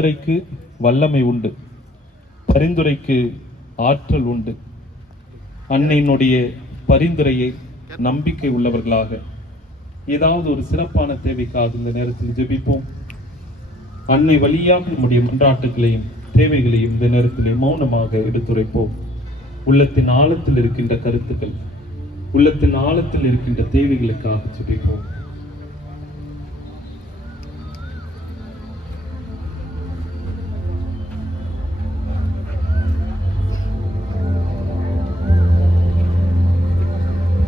பரிந்துரைக்கு வல்லமை உண்டு, பரிந்துரைக்கு ஆற்றல் உண்டு. அன்னையினுடைய பரிந்துரையை நம்பிக்கை உள்ளவர்களாக ஏதாவது ஒரு சிறப்பான தேவைக்காக இந்த நேரத்தில் ஜெபிப்போம். அன்னை வழியாக நம்முடைய மன்றாட்டுகளையும் தேவைகளையும் இந்த நேரத்திலே மௌனமாக எடுத்துரைப்போம். உள்ளத்தின் ஆழத்தில் இருக்கின்ற கருத்துக்கள், உள்ளத்தின் ஆழத்தில் இருக்கின்ற தேவைகளுக்காக ஜெபிப்போம்.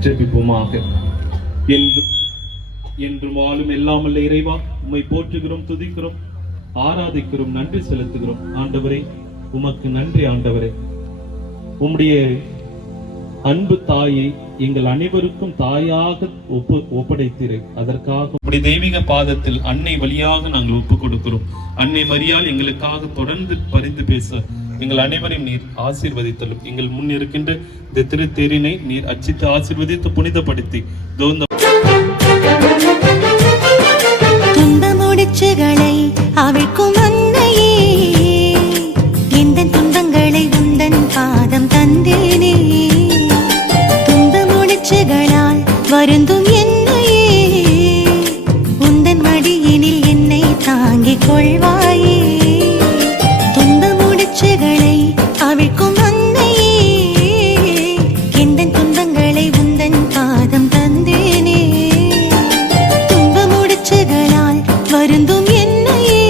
ஜெபிப்போமாக. என்றும் வாழும் எல்லாமல்ல இறைவா, உம்மை போற்றுகிறோம், துதிக்கிறோம், ஆராதிக்கிறோம், நன்றி செலுத்துகிறோம். ஆண்டவரே, உமக்கு நன்றி. ஆண்டவரே, உம்முடைய அன்பு தாயை எங்கள் அனைவருக்கும் தாயாக ஒப்படைத்தீரை. அதற்காக உம்முடைய தெய்வீக பாதத்தில் அன்னை வழியாக நாங்கள் ஒப்பு கொடுக்கிறோம். அன்னை மரியாள் எங்களுக்காக தொடர்ந்து பரிந்து பேச எங்கள் அனைவரையும் நீர் ஆசீர்வதித்தலும். எங்கள் முன் இருக்கின்ற இந்த திருத்தேரினை நீர் அச்சித்து ஆசீர்வதித்து புனிதப்படுத்தி துன்ப முடிச்சுகளை அவிழ்க்கும் அன்னையே, எந்த துன்பங்களை உந்தன் பாதம் தந்தேனே. துன்ப முடிச்சுகளால் வருந்தும் என்னையே, உந்தன் மடியினில் என்னை தாங்கிக் கொள்வாயே. துன்ப முடிச்சுகளை அவிழ்க்கும் அன்னையே, எந்த துன்பங்களை உந்தன் பாதம் தந்தேனே. துன்ப முடிச்சுகளால் வருந்தும் என்னையே,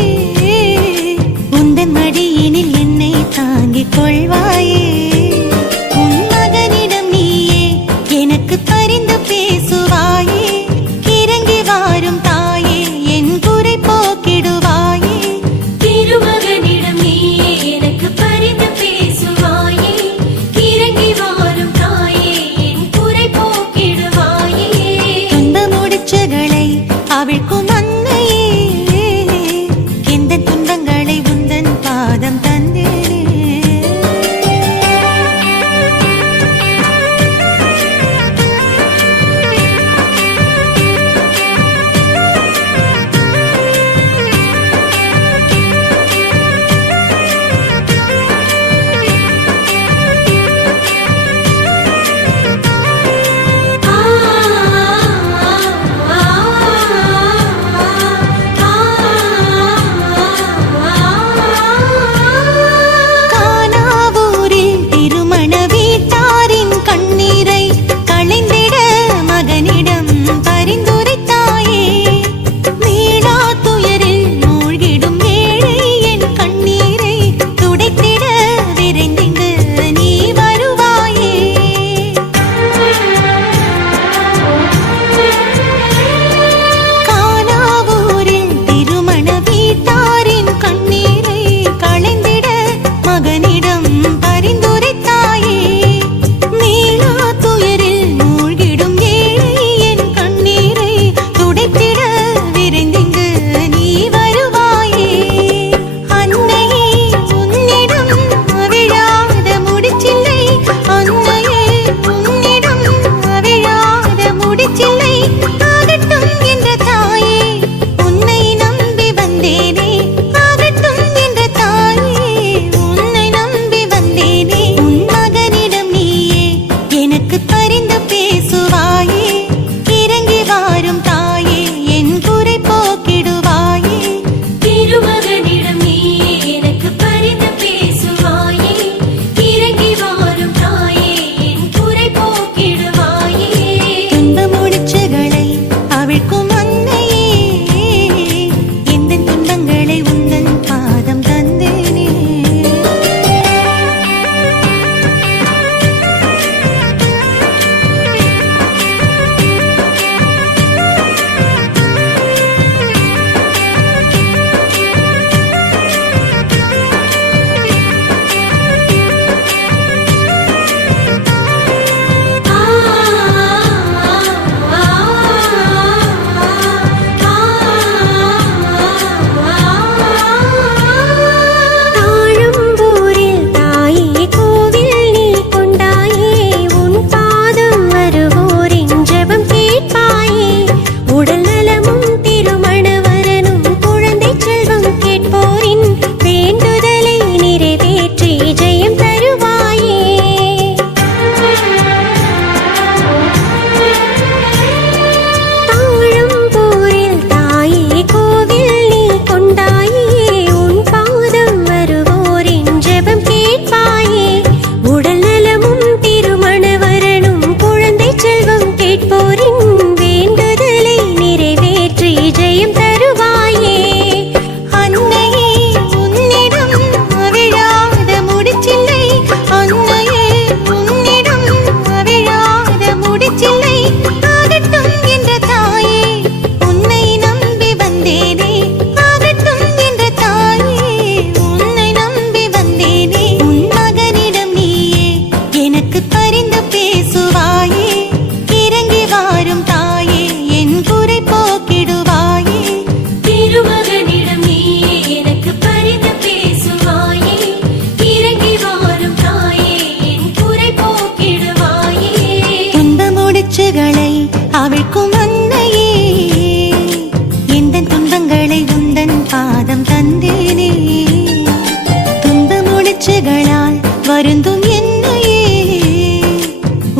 வருந்தும் என்னையே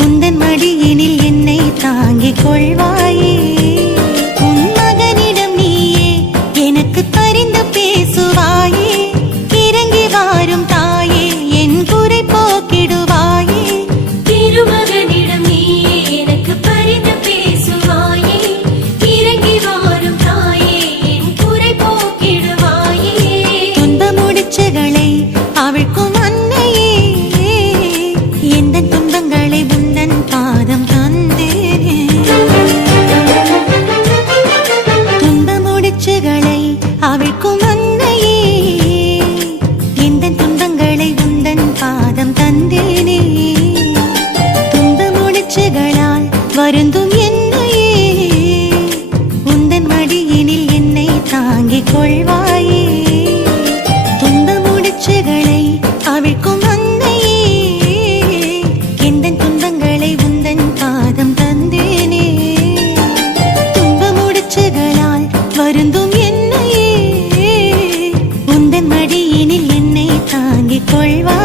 உந்தன் மடியினில் என்னை தாங்கிக் கொள்வாயே. உன் மகனிடம் நீயே எனக்கு பரிந்து பேசுவாயே. இறங்கி வாரும் தாயே என் குறை போக்கிடுவாயே. திருமகனிடம் நீயே எனக்கு பரிந்து பேசுவாயே. இறங்கி வாரும் தாயே என் குறை போக்கிடுவாயே. துன்ப முடிச்சுகளை அவிழ்க்கும் அன்னையே எந்தன் துன்பங்களை உந்தன் பாதம் தந்தேனே. துன்ப முடிச்சுகளை அவிழ்க்கும் அன்னையே எந்தன் துன்பங்களை உந்தன் பாதம் தந்தேனே. துன்ப முடிச்சுகளால் வருந்தும் என்னையே உந்தன் மடியினில் என்னை தாங்கிக் கொள்வாயே. துன்ப முடிச்சுகளை அவிழ்க்கும் அன்னையே எந்தன் துன்பங்களை உந்தன் பாதம் தந்தேனே. துன்ப முடிச்சுகளால் வருந்தும் என்னையே உந்தன் மடியினில் என்னை தாங்கிக் கொள்வாயே.